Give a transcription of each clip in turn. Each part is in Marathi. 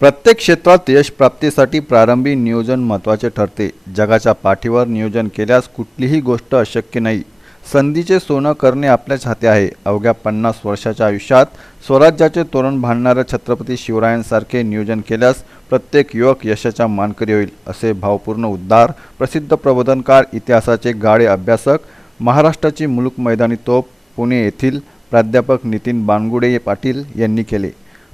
प्रत्येक क्षेत्रात यश प्राप्तीसाठी प्रारंभी नियोजन महत्त्वाचे ठरते. जगाच्या पाठीवर नियोजन केल्यास कुठलीही गोष्ट अशक्य नाही. संधीचे सोनं करणे आपल्याच हाती आहे. अवघ्या 50 वर्षाच्या आयुष्यात स्वराज्याचे तोरण बांधणाऱ्या छत्रपती शिवरायांसारखे नियोजन केल्यास प्रत्येक युवक यशाचा मानकरी होईल, असे भावपूर्ण उद्गार प्रसिद्ध प्रबोधनकार, इतिहासाचे गाढे अभ्यासक, महाराष्ट्राची मुलूक मैदानी तोप पुणे येथील प्राध्यापक नितीन बानगुडे पाटील यांनी केले.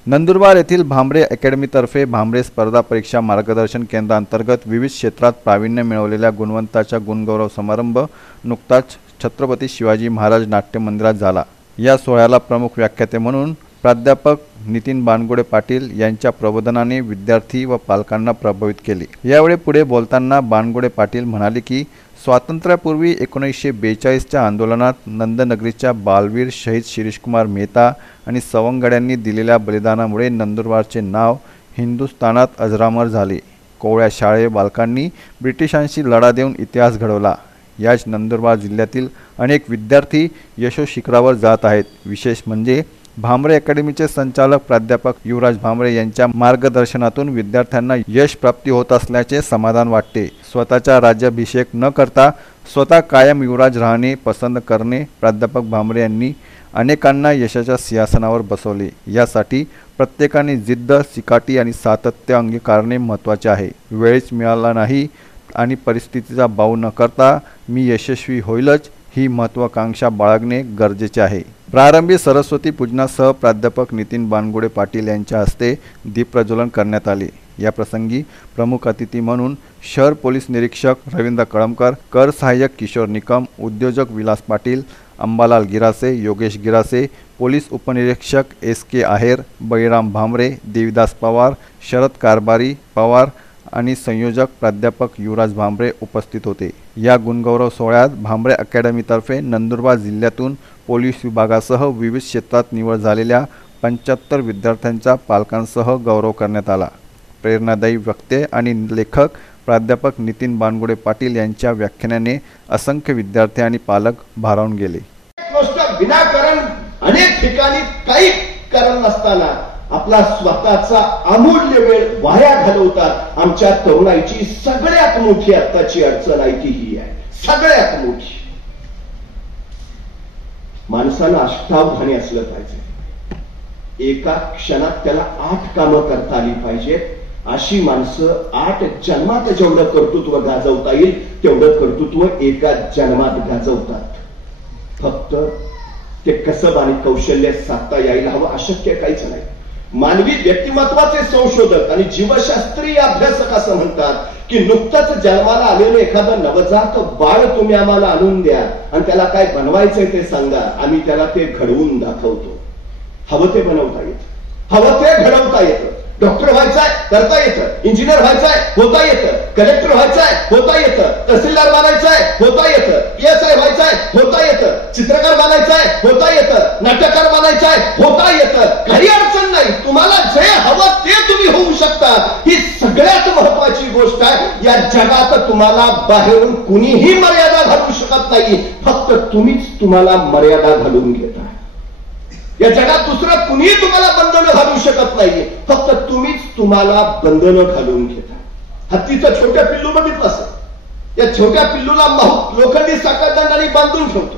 नंदुरबार येथील भामरे अकॅडमीतर्फे भामरे स्पर्धा परीक्षा मार्गदर्शन केंद्रांतर्गत विविध क्षेत्रात प्रावीण्य मिळवलेल्या गुणवंताचा गुणगौरव समारंभ नुकताच छत्रपती शिवाजी महाराज नाट्य मंदिरात झाला. या सोहळ्याला प्रमुख व्याख्याते म्हणून प्राध्यापक नितीन बानगुडे पाटील यांच्या प्रबोधनाने विद्यार्थी व पालकांना प्रभावित केले. यावेळी पुढे बोलताना बानगुडे पाटील म्हणाले की स्वातंत्र्यापूर्वी 1942च्या आंदोलनात नंदनगरीच्या बालवीर शहीद शिरीषकुमार मेहता आणि सवंगड्यांनी दिलेल्या बलिदानामुळे नंदुरबारचे नाव हिंदुस्थानात अजरामर झाले. कोवळ्या शाळे बालकांनी ब्रिटिशांशी लढा देऊन इतिहास घडवला. याच नंदुरबार जिल्ह्यातील अनेक विद्यार्थी यशोशिखरावर जात आहेत. विशेष म्हणजे भामरे अकॅडमीचे संचालक प्राध्यापक युवराज भामरे यांच्या मार्गदर्शनातून विद्यार्थ्यांना यश प्राप्ती होत असल्याचे समाधान वाटते. स्वतःचा राज्याभिषेक न करता स्वतः कायम युवराज राहणे पसंत करणे प्राध्यापक भामरे यांनी अनेकांना यशाच्या सिंहासनावर बसवले. यासाठी प्रत्येकाने जिद्द, चिकाटी आणि सातत्य अंगीकारणे महत्त्वाचे आहे. वेळच मिळाला नाही आणि परिस्थितीचा बाऊ न करता मी यशस्वी होईलच ही महत्त्वाकांक्षा बाळगणे गरजेचे आहे. प्रारंभी सरस्वती पूजनासह प्राध्यापक नितीन बानगुडे पाटील यांच्या हस्ते दीपप्रज्वलन करण्यात आले. या प्रसंगी प्रमुख अतिथी म्हणून शहर पोलीस निरीक्षक रवींद्र कळमकर, कर सहाय्यक किशोर निकम, उद्योजक विलास पाटील, अंबालाल गिरासे, योगेश गिरासे, पोलीस उपनिरीक्षक SK आहेर, बळीराम भामरे, देवीदास पवार, शरद कारभारी पवार आणि संयोजक प्राध्यापक युवराज भामरे उपस्थित होते. या गुणगौरव सोहळ्यात भामरे अकॅडमीतर्फे नंदुरबार जिल्ह्यातून पोलीस विभागासह विविध क्षेत्रात निवड झालेल्या 75 विद्यार्थ्यांचा पालकांसह गौरव करण्यात आला. प्रेरणादायी वक्ते आणि लेखक प्राध्यापक नितीन बानगुडे पाटील यांच्या व्याख्यानाने असंख्य विद्यार्थी आणि पालक भारावून गेले. विनाकारण अनेक ठिकाणी काही कारण नसताना आपला स्वतःचा अमूल्य वेळ वाया घालवतात. आमच्या तरुणाईची सगळ्यात मोठी आत्ताची अडचण आहे ती ही आहे, सगळ्यात मोठी. माणसानं अष्टावधानी असलं पाहिजे. एका क्षणात त्याला 8 कामं करता आली पाहिजेत. अशी माणसं 8 जन्मात जेवढं कर्तृत्व गाजवता येईल तेवढं कर्तृत्व एका जन्मात गाजवतात. फक्त ते कसब आणि कौशल्य साधता यायला हवं, अशक्य काहीच नाही. मानवी व्यक्तिमत्वाचे संशोधक आणि जीवशास्त्रीय अभ्यासक असं म्हणतात की नुकतंच जन्माला आलेलं एखादं नवजात बाळ तुम्ही आम्हाला आणून द्या आणि त्याला काय बनवायचंय ते सांगा, आम्ही त्याला ते घडवून दाखवतो. हवं ते बनवता येतं, हवं ते घडवता येतं. डॉक्टर व्हायचंय करता येतं, इंजिनियर व्हायचंय होता येतं, कलेक्टर व्हायचंय होता येतं, तहसीलदार बनायचंय होता येतं, PSI व्हायचंय होता येतं, चित्रकार बनायचंय होता येतं, नाट्यकार बनायचंय होता येतं. काही अडचण नाही. तुम्हाला जे हवं ते तुम्ही होऊ शकता. ही सगळ्यात महत्वाची गोष्ट आहे. या जगात तुम्हाला बाहेरून कुणीही मर्यादा घालू शकत नाही. फक्त तुम्हीच तुम्हाला मर्यादा घालून घेता. या जगात दुसरं कुणीही तुम्हाला बंधनं घालू शकत नाही. फक्त तुम्हीच तुम्हाला बंधनं घालून घेता. हत्तीचं छोट्या पिल्लू बघितलं असेल. या छोट्या पिल्लूला माहूत लोखंडी साखळदंडाने बांधून ठेवतो.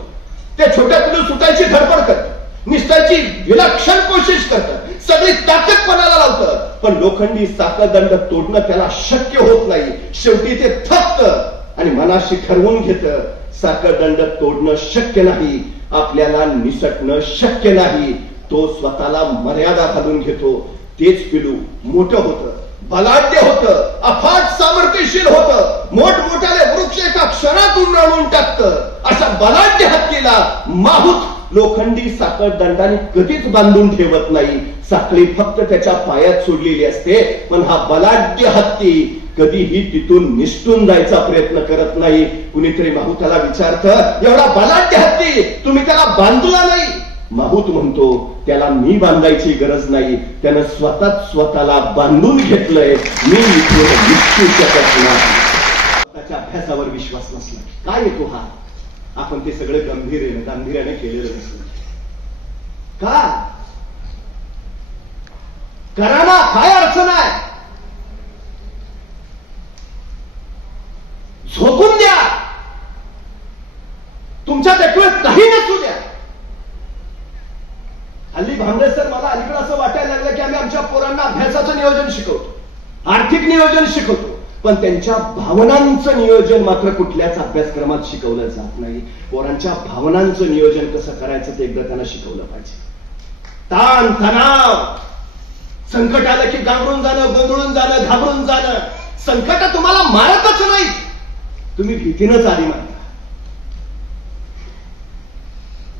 ते छोट्या पिल्लू सुटायची धडपड करतं, निसटायची विलक्षण कोशिश करतं, सगळी ताकद पणाला लावतं. पण लोखंडी साखळदंड तोडणं त्याला शक्य होत नाही. शेवटी ते थकतं आणि मनाशी ठरवून घेतं साखळदंड तोडणं शक्य नाही, आपल्याला निसटणं शक्य नाही. तो स्वतःला मर्यादा घालून घेतो. तेच पिलू मोठं होतं, बलाढ्य होतं, अफाट सामर्थ्यशील होतं, मोठमोठ्याले वृक्ष एका क्षणात उन्हाळून टाकतं. अशा बलाढ्य हत्तीला माहूत लोखंडी साखळ दंडाने कधीच बांधून ठेवत नाही. साखळी फक्त त्याच्या पायात सोडलेली असते. पण हा बलाढ्य हत्ती कधीही तिथून निसटून जायचा प्रयत्न करत नाही. कुणीतरी माहूताला विचारतं, एवढा बलाढ्य हत्ती तुम्ही त्याला बांधला नाही? माहूत म्हणतो, त्याला मी बांधायची गरज नाही, त्यानं स्वतःला बांधून घेतलंय. मी इथे निसटू शकत नाही. त्याच्या अभ्यासावर विश्वास नसला काय येतो हा? आपण ते सगळं गांभीर्याने केलेलं नसलं का? करा ना, काय अडचण आहे? काही नसू द्या. हल्ली भांबरे सर, मला अलीकडे असं वाटायला लागलं की आम्ही आमच्या पोरांना अभ्यासाचं नियोजन शिकवतो, आर्थिक नियोजन शिकवतो, पण त्यांच्या भावनांचं नियोजन मात्र कुठल्याच अभ्यासक्रमात शिकवलं जात नाही. पोरांच्या भावनांचं नियोजन कसं करायचं ते एकदा त्यांना शिकवलं पाहिजे. ताण तणाव, संकट आलं की गांगरून जाणं, गोंधळून जाणं, घाबरून जाणं. संकट तुम्हाला मारतच नाही, तुम्ही भीतीनंच आधी मारता.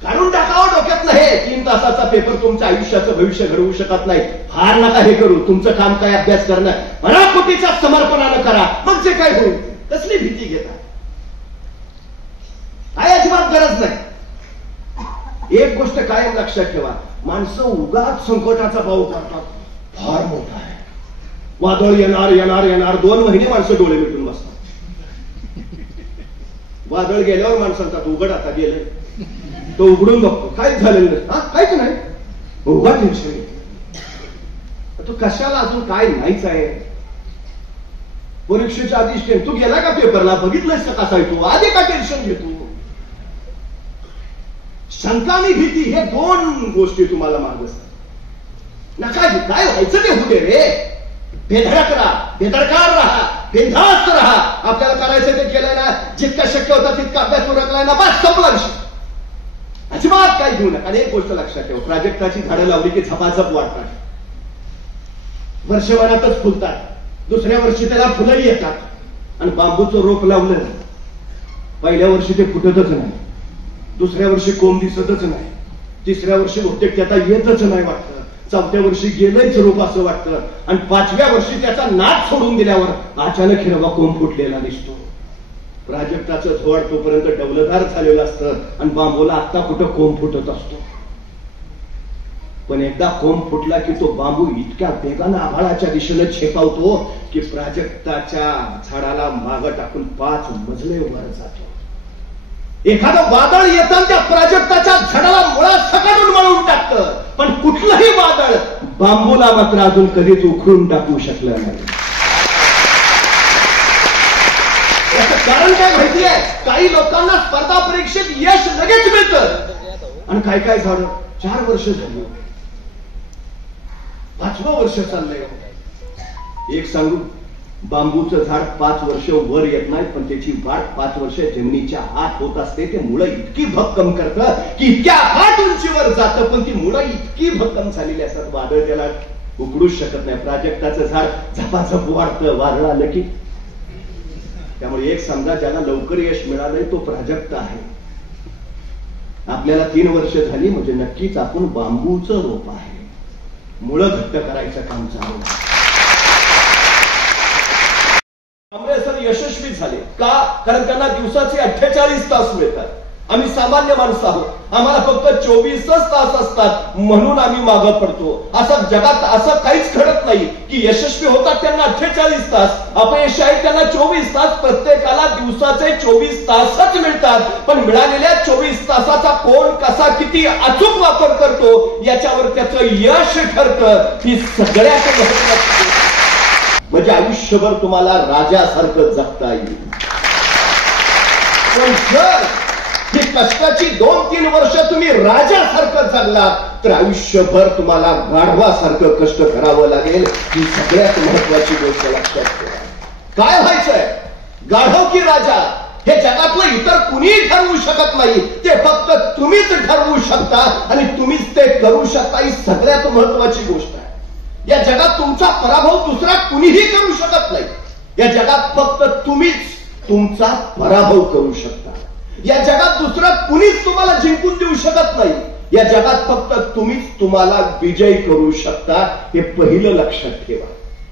काढून टाकावं डोक्यात नाही. 3 तासाचा पेपर तुमच्या आयुष्याचं भविष्य घडवू शकत नाही. फार नका हे करू. तुमचं काम काय अभ्यास करणं, मनाकोटीच्या समर्पणानं करा, मग जे काय होईल. कसली भीती घेता, काय अजिबात गरज नाही. एक गोष्ट कायम लक्षात ठेवा, माणसं उगाच संकटाचा पाऊल करतात. फार मोठा आहे, वादळ येणार येणार येणार, 2 महिने माणसं डोळे मिटून बसतात. वादळ गेल्यावर माणसं म्हणतात उघड आता गेलं. तो उघडून बघतो, काहीच झालेलं नाही, काहीच नाही, उघडा टेन्शन. तो कशाला, अजून काय नाहीच आहे. परीक्षेच्या आधी तू गेला का पेपरला, बघितलंस का कसा आहे तू, आधी का टेन्शन घेतो. शंका आणि भीती हे 2 गोष्टी तुम्हाला मार्ग असतात. नका काय व्हायचं ते होऊ दे रे. बेधडक राहा, बेदरकार राहा, बिनधास्त राहा. आपल्याला करायचं ते केलंय ना, जितका शक्य होता तितका अभ्यास उरकलाय ना, बस संपला विषय. अजिबात काही घेऊ नका. आणि एक गोष्ट लक्षात ठेवा, प्राजक्ताची झाडं लावली की झपाझप वाढतात, वर्षभरातच फुलतात, दुसऱ्या वर्षी त्याला फुलंही येतात. आणि बांबूचं रोप लावलं, पहिल्या वर्षी ते फुटतच नाही, दुसऱ्या वर्षी कोंब दिसतच नाही, तिसऱ्या वर्षी बहुतेक त्याचा येतच नाही वाटतं, 4थ्या वर्षी गेलंच रोप असं वाटतं, आणि 5व्या वर्षी त्याचा नाद सोडून दिल्यावर अचानक हिरवा कोंब फुटलेला दिसतो. प्राजक्ताचं झोड तोपर्यंत डौलदार झालेलं असतं, आणि बांबूला आता कुठं कोंब फुटत असतो. पण एकदा कोंब फुटला की तो बांबू इतक्या वेगानं आभाळाच्या दिशेने झेपावतो की प्राजक्ताच्या झाडाला मागं टाकून 5 मजले वर जातो. एखादं वादळ येताना त्या प्राजक्ताच्या झाडाला मुळात सकाळून मळून टाकतं, पण कुठलंही वादळ बांबूला मात्र अजून कधीच उखडून टाकू शकलं नाही. याचं कारण काय माहितीये, काही लोकांना स्पर्धा परीक्षेत यश लगेच मिळतं, आणि काय काय झालं 4 वर्ष झाली, 5वं वर्ष चाललंय. एक सांगू, बांबूचं झाड 5 वर्ष वर येत नाही, पण त्याची वाढ 5 वर्ष जमिनीच्या आत होत असते. ते मुळं इतकी भक्कम करतं की इतक्या आत उंचीवर जातं, पण ती मुळं इतकी भक्कम झालेली असतात, वादळ त्याला उकडूच शकत नाही. प्राजक्ताचं झाड झपाझप वाढतं, वादळ आलं की. त्यामुळे एक समजा, ज्याला लवकर यश मिळालंय तो प्राजक्त आहे. आपल्याला 3 वर्ष झाली म्हणजे नक्कीच आपण बांबूचं रोप आहे. मुळं घट्ट करायचं काम चालू आहे. भांबरे सर यशस्वी झाले का? कारण त्यांना दिवसाचे 48 तास मिळतात. आम्ही सामान्य माणसं आहोत, आम्हाला फक्त 24च तास असतात, म्हणून आम्ही मागं पडतो. असं जगात असं काहीच घडत नाही की यशस्वी होतात त्यांना 48 तास, अपयशी आहेत त्यांना 24 तास. प्रत्येकाला दिवसाचे 24 तासच मिळतात, पण मिळालेल्या 24 तासाचा कोण कसा किती अचूक वापर करतो याच्यावर त्याचं यश ठरतं. ही सगळ्यात महत्त्वाची. म्हणजे आयुष्यभर तुम्हाला राजासारखं जगता येईल. पण जर ही कष्टाची 2-3 वर्ष तुम्ही राजासारखं जगलात तर आयुष्यभर तुम्हाला गाढवासारखं कष्ट करावं लागेल. ही सगळ्यात महत्वाची गोष्ट लक्षात ठेवा. काय व्हायचंय, गाढव की राजा, हे जगातलं इतर कुणीही ठरवू शकत नाही. ते फक्त तुम्हीच ठरवू शकता, आणि तुम्हीच ते करू शकता. ही सगळ्यात महत्वाची गोष्ट आहे. या जगात तुमचा पराभव दुसरा कुणीही करू शकत नाही. या जगात फक्त तुम्हीच तुमचा पराभव करू शकता. या जगात दुसरं कुणीच तुम्हाला जिंकून देऊ शकत नाही. या जगात फक्त तुम्हीच तुम्हाला विजय करू शकता. हे पहिलं लक्षात ठेवा.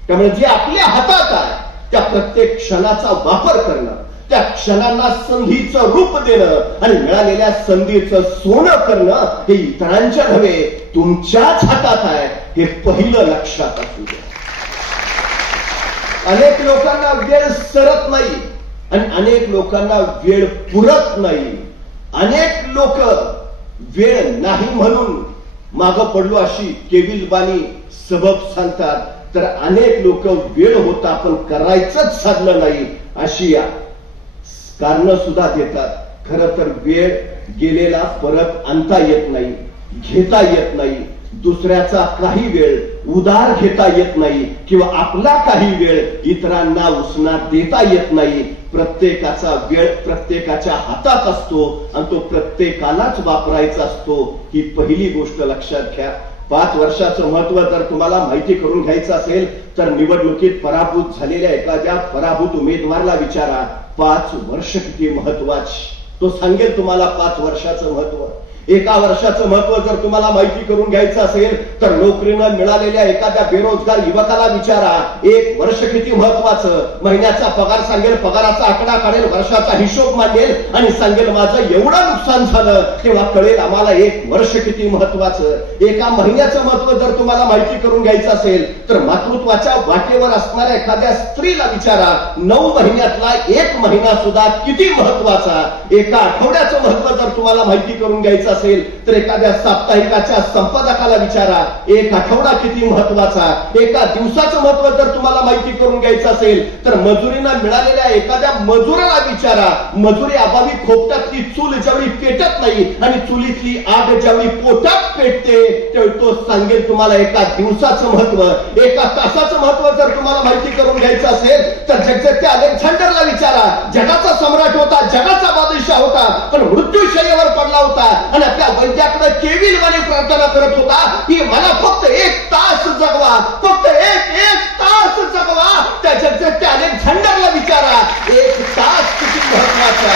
त्यामुळे जे आपल्या हातात आहे त्या प्रत्येक क्षणाचा वापर करणं, त्या क्षणांना संधीचं रूप देणं आणि मिळालेल्या संधीचं सोनं करणं हे इतरांच्या नव्हे तुमच्याच हातात आहे. हे पहिलं लक्षात असू द्या. अनेक लोकांना वेळ सरत नाही आणि अनेक लोकांना वेळ पुरत नाही. अनेक लोक वेळ नाही म्हणून मागं पडलो अशी केविलवाणी सबब सांगतात, तर अनेक लोक वेळ होता पण करायचंच साधलं नाही अशी कारण सुद्धा देतात. खरं तर वेळ गेलेला परत आणता येत नाही, घेता येत नाही. दुसऱ्याचा काही वेळ उधार घेता येत नाही किंवा आपला काही वेळ इतरांना उसना देता येत नाही. प्रत्येकाचा वेळ प्रत्येकाच्या हातात असतो आणि तो प्रत्येकालाच वापरायचा असतो. ही पहिली गोष्ट लक्षात घ्या. 5 वर्षाचं महत्व जर तुम्हाला माहिती करून घ्यायचं असेल तर निवडणुकीत पराभूत झालेल्या एखाद्या पराभूत उमेदवाराला विचारा, 5 वर्ष किती महत्वाची. तो सांगेल तुम्हाला 5 वर्षाचं महत्व. 1 वर्षाचं महत्व जर तुम्हाला माहिती करून घ्यायचं असेल तर नोकरीनं मिळालेल्या एखाद्या बेरोजगार युवकाला विचारा, 1 वर्ष किती महत्वाचं. महिन्याचा पगार सांगेल, पगाराचा आकडा काढेल, वर्षाचा हिशोब मांडेल आणि सांगेल माझं एवढं नुकसान झालं. तेव्हा कळेल आम्हाला 1 वर्ष किती महत्वाचं. 1 महिन्याचं महत्व जर तुम्हाला माहिती करून घ्यायचं असेल तर मातृत्वाच्या वाटेवर असणाऱ्या एखाद्या स्त्रीला विचारा, 9 महिन्यातला 1 महिना सुद्धा किती महत्वाचा. 1 आठवड्याचं महत्व जर तुम्हाला माहिती करून घ्यायचं असेल तर एखाद्या साप्ताहिकाच्या संपादकाला विचारा, 1 आठवडा किती महत्वाचा. 1 दिवसाचं महत्व जर तुम्हाला माहिती करून घ्यायचं असेल तर मजुरीनं मिळालेल्या एखाद्या मजुराला विचारा. मजुरी अभावी खोपटातली चूल ज्यावेळी पेटत नाही आणि चुलीतली आग ज्यावेळी पोटात पेटते त्यावेळी तो सांगेल तुम्हाला 1 दिवसाचं महत्व. 1 तासाचं महत्व जर तुम्हाला माहिती करून घ्यायचं असेल तर जगदत्या अलेक्झांडरला विचारा. जगाचा सम्राट होता, जगाचा बादशाह होता, पण मृत्यूशय्येवर पडला होता आणि आपल्या वैद्याकडे केविलवाणी प्रार्थना करत होता की मला फक्त 1 तास जगवा, फक्त एक तास जगवा. त्या जगदत्या अलेक्झांडरला विचारा, 1 तास किती महत्वाचा.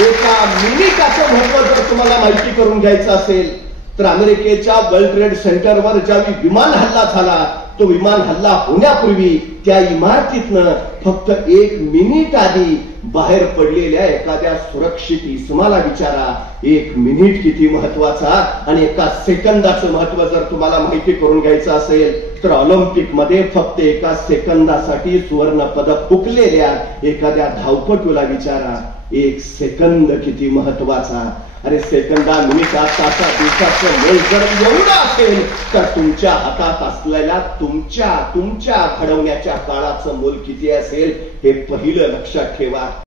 1 मिनिटाचं महत्व जर तुम्हाला माहिती करून घ्यायचं असेल तर अमेरिकेच्या वर्ल्ड ट्रेड सेंटरवर ज्यावेळी विमान हल्ला झाला, तो विमान हल्ला होण्यापूर्वी त्या इमारतीतनं फक्त 1 मिनिट आधी बाहेर पडलेल्या एखाद्या सुरक्षित इसमाला विचारा, 1 मिनिट किती महत्वाचा. आणि 1 सेकंदाचं महत्व जर तुम्हाला माहिती करून घ्यायचं असेल तर ऑलिम्पिक मध्ये फक्त 1 सेकंदासाठी सुवर्ण पदक हुकलेल्या एखाद्या धावपटूला विचारा, 1 सेकंद किती महत्वाचा. अरे सेकंदा, मिनिटा, तासा, दिवसाचं मोल जर एवढं असेल तर तुमच्या हातात असलेल्या तुमच्या घडवण्याच्या काळाचं मोल किती असेल हे पहिलं लक्षात ठेवा.